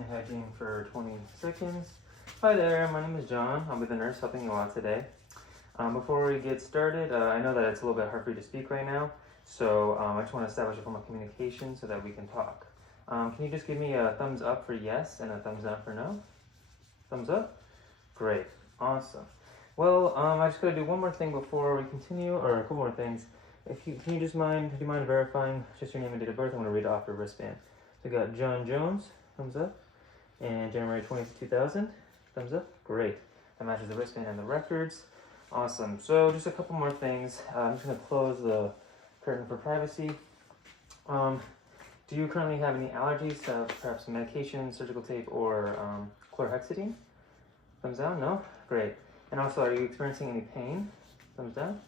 and hygiene for 20 seconds. Hi there, my name is John. I'll be the nurse helping you out today. Before we get started, I know that it's a little bit hard for you to speak right now, so I just want to establish a form of communication so that we can talk. Can you just give me a thumbs up for yes and a thumbs down for no? Thumbs up? Great, awesome. Well, I just gotta do one more thing before we continue, or a couple more things. Do you mind verifying just your name and date of birth? I'm gonna read off your wristband. So we got John Jones, thumbs up, and January 20th, 2000, thumbs up. Great, that matches the wristband and the records. Awesome. So just a couple more things. I'm just gonna close the curtain for privacy. Do you currently have any allergies to perhaps medication, surgical tape, or chlorhexidine? Thumbs down? No? Great. And also, are you experiencing any pain? Thumbs down?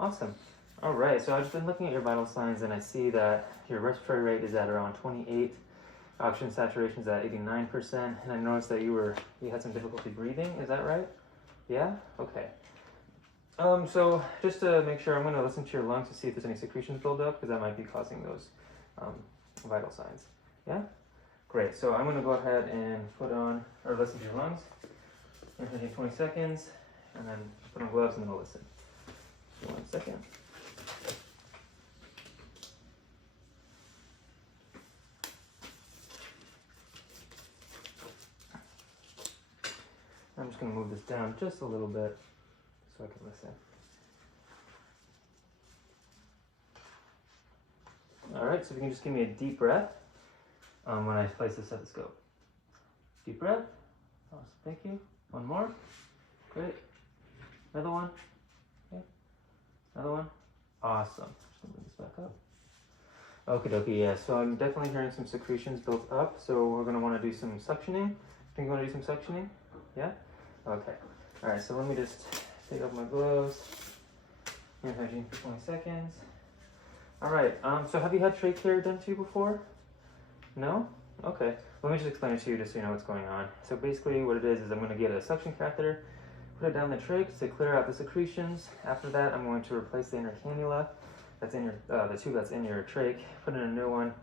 Awesome. All right, so I've just been looking at your vital signs and I see that your respiratory rate is at around 28, oxygen saturation is at 89%, and I noticed that you had some difficulty breathing. Is that right? Yeah? Okay. So just to make sure, I'm going to listen to your lungs to see if there's any secretions build up, because that might be causing those vital signs. Yeah? Great. So I'm going to go ahead and listen to your lungs. I'm going to take 20 seconds, and then put on gloves, and then I'll listen. So 1 second. I'm just going to move this down just a little bit so I can listen. All right, so if you can just give me a deep breath when I place the stethoscope. Deep breath. Awesome, thank you. One more. Great. Another one. Okay. Another one. Awesome. Just gonna bring this back up. Okie dokie, yeah. So I'm definitely hearing some secretions built up. So we're gonna want to do some suctioning. Think you want to do some suctioning? Yeah? Okay. All right, so let me just take off my gloves. Hand hygiene for 20 seconds. All right, so have you had trach care done to you before? No? Okay. Let me just explain it to you just so you know what's going on. So basically what it is I'm going to get a suction catheter, put it down the trach to clear out the secretions. After that, I'm going to replace the inner cannula that's in the tube that's in your trach, put in a new one.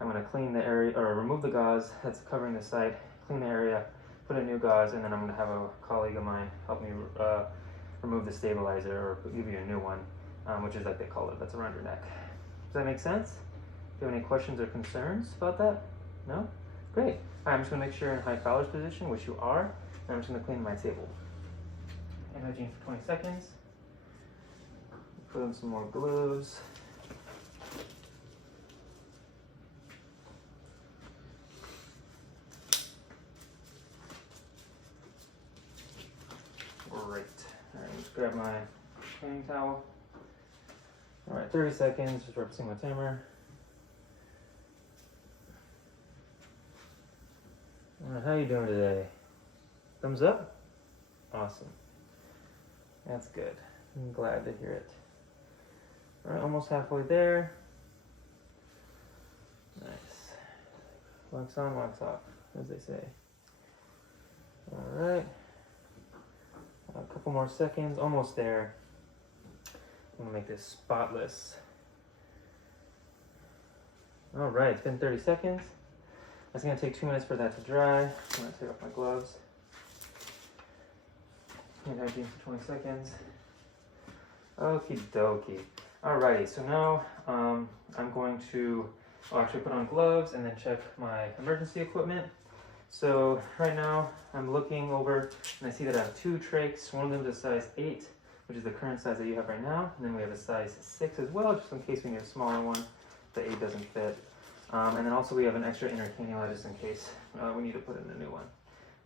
I'm going to clean the area, or remove the gauze that's covering the site, clean the area, put in new gauze, and then I'm going to have a colleague of mine help me remove the stabilizer, or give you a new one, which is like they call it, that's around your neck. Does that make sense? Do you have any questions or concerns about that? No? Great. All right, I'm just going to make sure you're in high Fowler's position, which you are, and I'm just going to clean my table. Hand hygiene for 20 seconds. Put in some more gloves. Great. All right, let's grab my cleaning towel. All right, 30 seconds, just referencing my timer. All right, how are you doing today? Thumbs up? Awesome. That's good. I'm glad to hear it. All right, almost halfway there. Nice. Wax on, wax off, as they say. All right. A couple more seconds, almost there. I'm gonna make this spotless. All right, it's been 30 seconds. It's gonna take 2 minutes for that to dry. I'm gonna take off my gloves. Hand hygiene for 20 seconds. Okie dokie. Alrighty, so now I'm going to actually put on gloves and then check my emergency equipment. So right now I'm looking over and I see that I have 2 trachs. One of them is a size 8, which is the current size that you have right now. And then we have a size 6 as well, just in case we need a smaller one. The 8 doesn't fit. And then also we have an extra inner cannula just in case we need to put in a new one.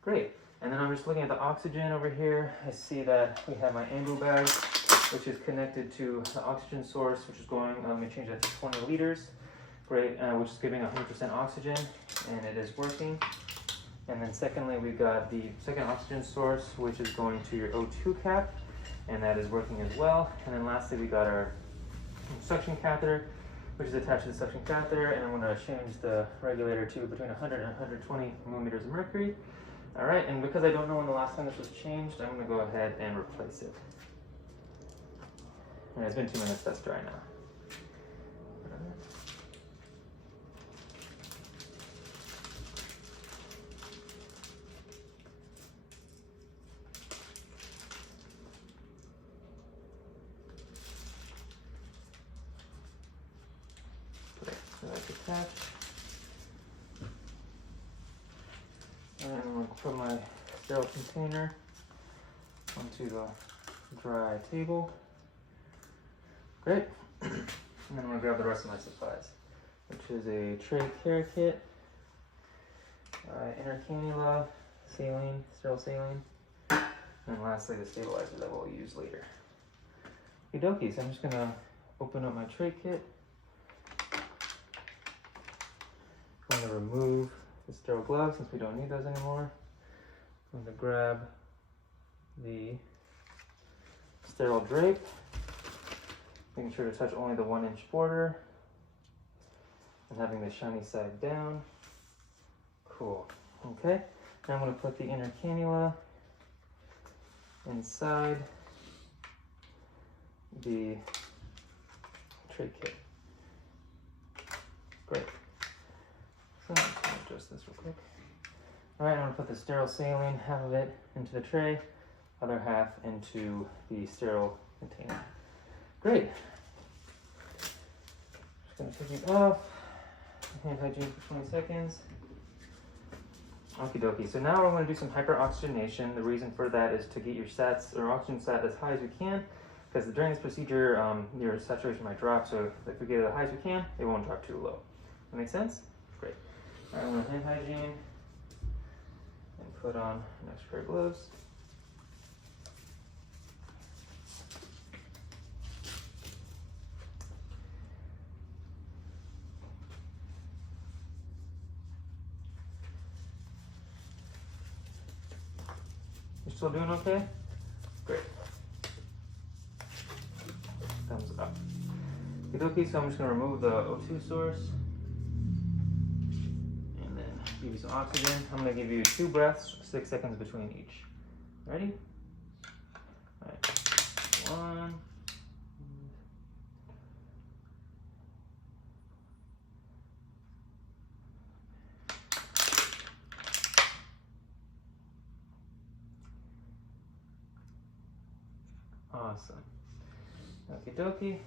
Great. And then I'm just looking at the oxygen over here. I see that we have my ambu bag, which is connected to the oxygen source, which is going, let me change that to 20 liters. Great, which is giving 100% oxygen, and it is working. And then secondly, we've got the second oxygen source, which is going to your O2 cap, and that is working as well. And then lastly, we got our suction catheter, which is attached to the suction catheter, and I'm going to change the regulator to between 100 and 120 millimeters of mercury. All right, and because I don't know when the last time this was changed, I'm going to go ahead and replace it. And it's been 2 minutes, that's dry now. that's attached. And I'm going to put my sterile container onto the dry table. Great. And then I'm going to grab the rest of my supplies, which is a Trach care kit, inner cannula, saline, sterile saline, and lastly the stabilizer that we'll use later. Okie dokie, so I'm just going to open up my Trach kit. I'm going to remove the sterile gloves since we don't need those anymore. I'm going to grab the sterile drape, making sure to touch only the 1-inch border and having the shiny side down. Cool. Okay, now I'm going to put the inner cannula inside the Trach kit. Great. So I'm just going to adjust this real quick. Alright, I'm going to put the sterile saline, half of it into the tray, other half into the sterile container. Great. Just going to take these off. Hand hygiene for 20 seconds. Okie dokie. So now we're going to do some hyperoxygenation. The reason for that is to get your sats or oxygen sat as high as you can, because during this procedure, your saturation might drop. So if we get it as high as we can, it won't drop too low. That make sense? Great. All right, I'm going to hand hygiene and put on an extra pair of gloves. You're still doing okay? Great. Thumbs up. Okay, so I'm just going to remove the O2 source and then give you some oxygen. I'm going to give you 2 breaths, 6 seconds between each. Ready? All right. 1. Awesome. Okie dokie.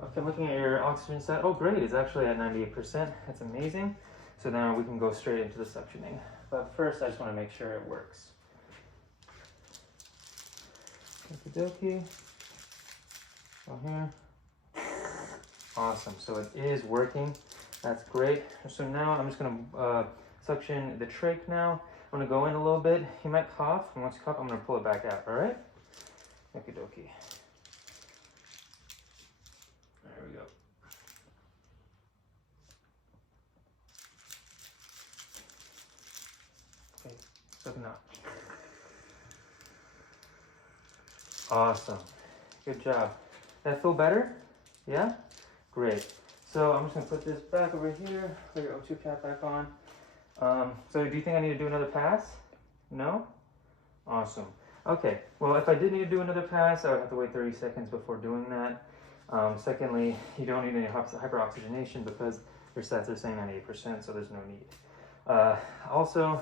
Okay, I'm looking at your oxygen sat. Oh, great, it's actually at 98%. That's amazing. So now we can go straight into the suctioning. But first, I just want to make sure it works. Okie dokie. Go here. Awesome, so it is working. That's great. So now I'm just going to suction the trach now. I'm going to go in a little bit. You might cough, and once you cough, I'm going to pull it back out, all right? Okie dokie. There we go. Okay, sucking out. Awesome. Good job. That feel better? Yeah? Great. So I'm just going to put this back over here, put your O2 cap back on. So do you think I need to do another pass? No? Awesome. Okay, well, if I did need to do another pass, I would have to wait 30 seconds before doing that. Secondly, you don't need any hyperoxygenation because your stats are saying 98%, so there's no need. Also,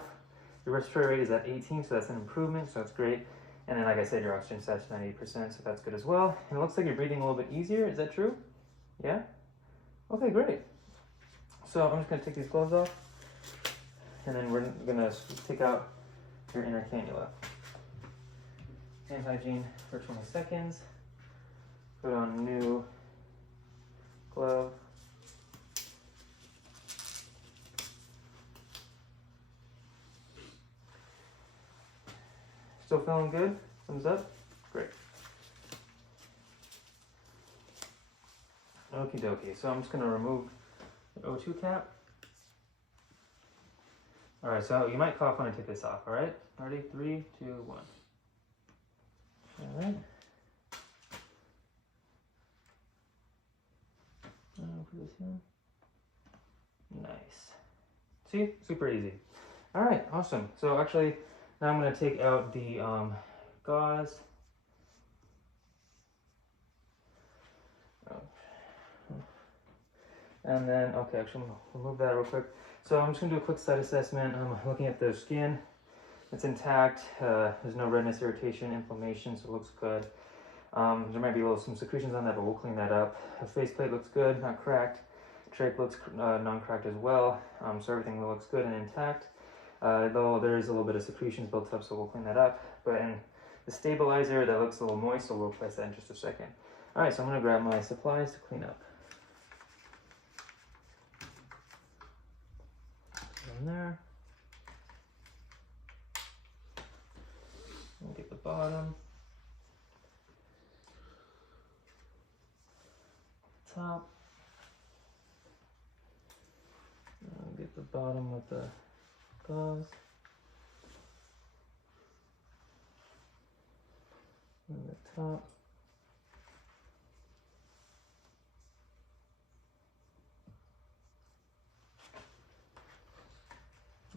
your respiratory rate is at 18, so that's an improvement, so that's great. And then, like I said, your oxygen stats are 98%, so that's good as well. And it looks like you're breathing a little bit easier. Is that true? Yeah? Okay, great. So I'm just going to take these gloves off, and then we're going to take out your inner cannula. Hand hygiene for 20 seconds. Put on a new glove. Still feeling good? Thumbs up? Great. Okie dokie. So I'm just going to remove the O2 cap. Alright, so you might cough when I take this off, alright? Ready? 3, 2, 1. Alright. Put this in. Nice. See? Super easy. Alright, awesome. So actually, now I'm going to take out the gauze. And then, okay, actually, I'm going to remove that real quick. So I'm just going to do a quick site assessment. I'm looking at the skin. It's intact. There's no redness, irritation, inflammation, so it looks good. There might be some secretions on that, but we'll clean that up. The faceplate looks good, not cracked. Trach looks non-cracked as well, so everything looks good and intact. Though there is a little bit of secretions built up, so we'll clean that up. But in the stabilizer, that looks a little moist, so we'll replace that in just a second. All right, so I'm gonna grab my supplies to clean up. In there. We'll get the bottom. Top. I'll get the bottom with the gloves. And the top.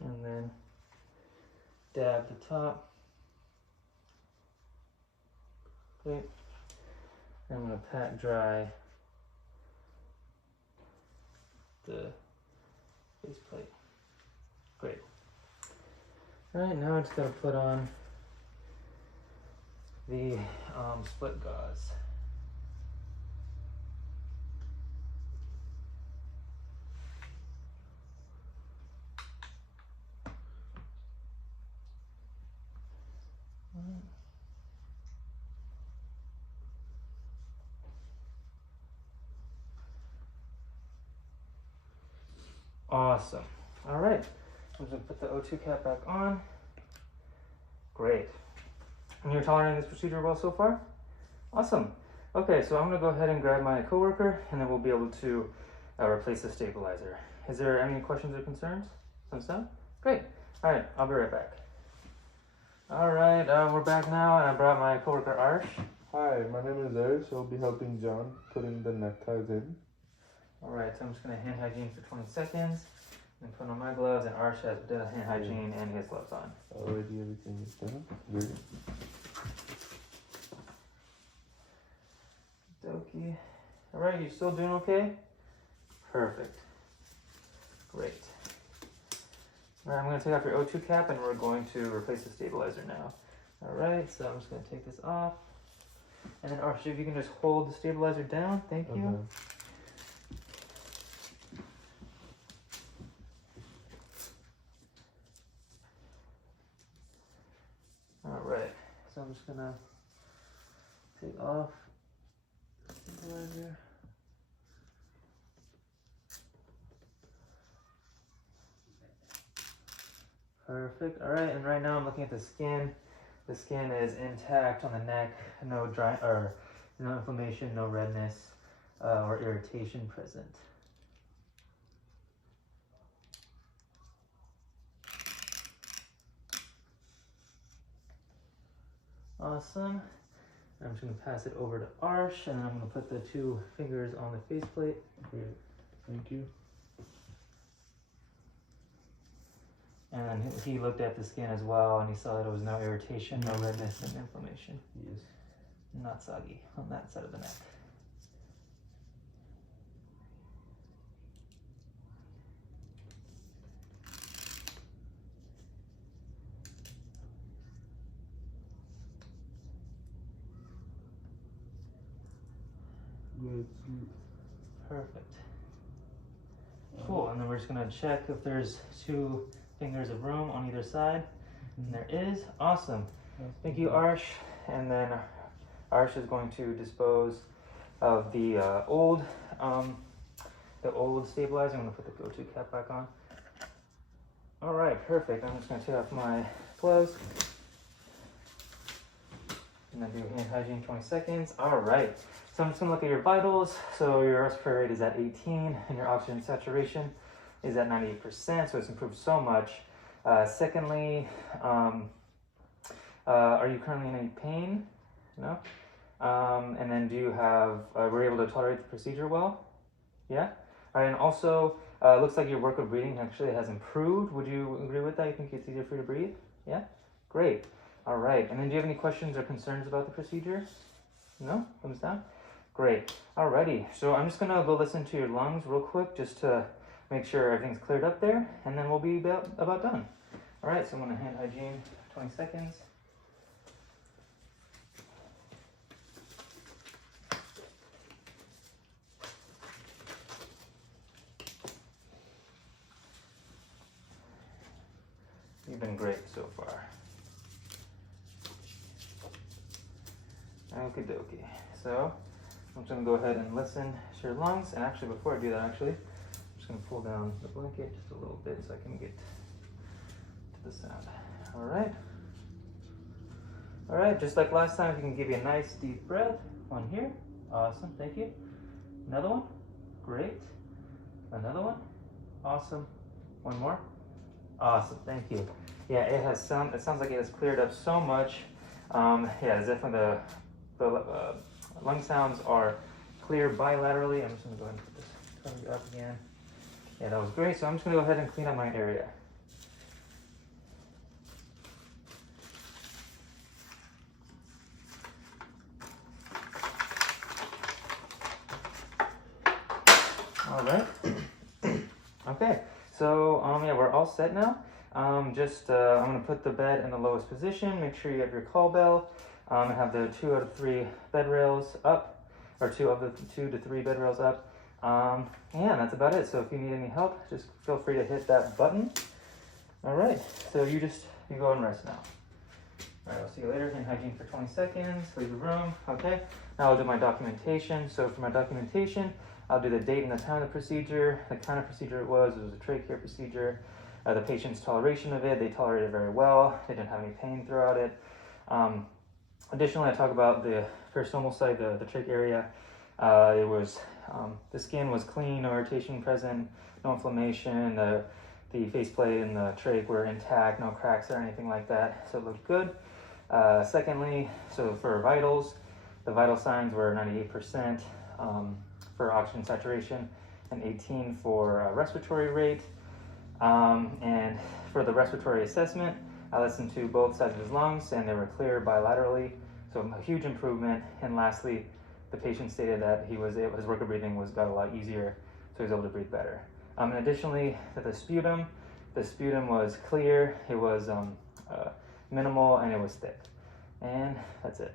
And then dab the top. Okay. I'm going to pat dry the face plate. Great. Alright, now I just got to put on the split gauze. Awesome. All right, I'm just gonna put the O2 cap back on. Great. And you're tolerating this procedure well so far? Awesome. Okay, so I'm gonna go ahead and grab my coworker, and then we'll be able to replace the stabilizer. Is there any questions or concerns? Some stuff? Great. All right, I'll be right back. All right, we're back now, and I brought my coworker Arsh. Hi, my name is Arsh. I'll be helping John putting the neckties in. All right, so I'm just gonna hand hygiene for 20 seconds, and put on my gloves, and Arsh has the hand hygiene and his gloves on. Already everything is done. Great. Dokie. All right, you still doing okay? Perfect. Great. All right, I'm gonna take off your O2 cap, and we're going to replace the stabilizer now. All right, so I'm just gonna take this off. And then Arsh, if you can just hold the stabilizer down, thank you. Okay. Alright, so I'm just gonna take off the stabilizer. Perfect. Alright, and right now I'm looking at the skin. The skin is intact on the neck, no dry or no inflammation, no redness or irritation present. Awesome. I'm just going to pass it over to Arsh, and then I'm going to put the 2 fingers on the faceplate. Great. Thank you. And then he looked at the skin as well, and he saw that there was no irritation, no redness, and inflammation. Yes. Not soggy on that side of the neck. Great. Perfect. Cool, and then we're just gonna check if there's 2 fingers of room on either side. And there is. Awesome. Thank you, Arsh. And then Arsh is going to dispose of the old stabilizer. I'm gonna put the O2 cap back on. All right, perfect. I'm just gonna take off my gloves. And then do hand hygiene 20 seconds. All right. So I'm just gonna look at your vitals. So your respiratory rate is at 18 and your oxygen saturation is at 98%. So it's improved so much. Secondly, are you currently in any pain? No? And then do you have, were you able to tolerate the procedure well? Yeah? All right, and also, looks like your work of breathing actually has improved. Would you agree with that? You think it's easier for you to breathe? Yeah? Great. All right, and then do you have any questions or concerns about the procedure? No? Thumbs down? Great. Alrighty, so I'm just gonna go listen to your lungs real quick just to make sure everything's cleared up there, and then we'll be about done. All right, so I'm gonna hand hygiene 20 seconds. Okie dokie. So I'm just gonna go ahead and listen to your lungs. And actually, before I do that, I'm just gonna pull down the blanket just a little bit so I can get to the sound. All right. All right, just like last time, if you can give me a nice deep breath. One here. Awesome, thank you. Another one. Great. Another one. Awesome. One more. Awesome, thank you. Yeah, it sounds like it has cleared up so much. Yeah, it's definitely the lung sounds are clear bilaterally. I'm just gonna go ahead and put this tongue up again. Yeah, that was great. So I'm just gonna go ahead and clean up my area. All right. Okay. So yeah, we're all set now. I'm gonna put the bed in the lowest position. Make sure you have your call bell. Have the 2 out of 3 bed rails up, or 2 of the 2 to 3 bed rails up. Yeah, that's about it. So if you need any help, just feel free to hit that button. All right. So you go and rest now. All right. I'll see you later. Hand hygiene for 20 seconds. Leave the room. Okay. Now I'll do my documentation. So for my documentation, I'll do the date and the time of the procedure, the kind of procedure it was a trachea procedure, the patient's toleration of it. They tolerated it very well. They didn't have any pain throughout it. Additionally, I talk about the peristomal site, the trach area. The skin was clean, no irritation present, no inflammation. The faceplate and the trach were intact, no cracks or anything like that. So it looked good. Secondly, so for vitals, the vital signs were 98% for oxygen saturation and 18 for respiratory rate. And for the respiratory assessment, I listened to both sides of his lungs and they were clear bilaterally, so a huge improvement. And lastly, the patient stated that his work of breathing got a lot easier, so he was able to breathe better. And additionally, the sputum was clear, it was minimal, and it was thick. And that's it.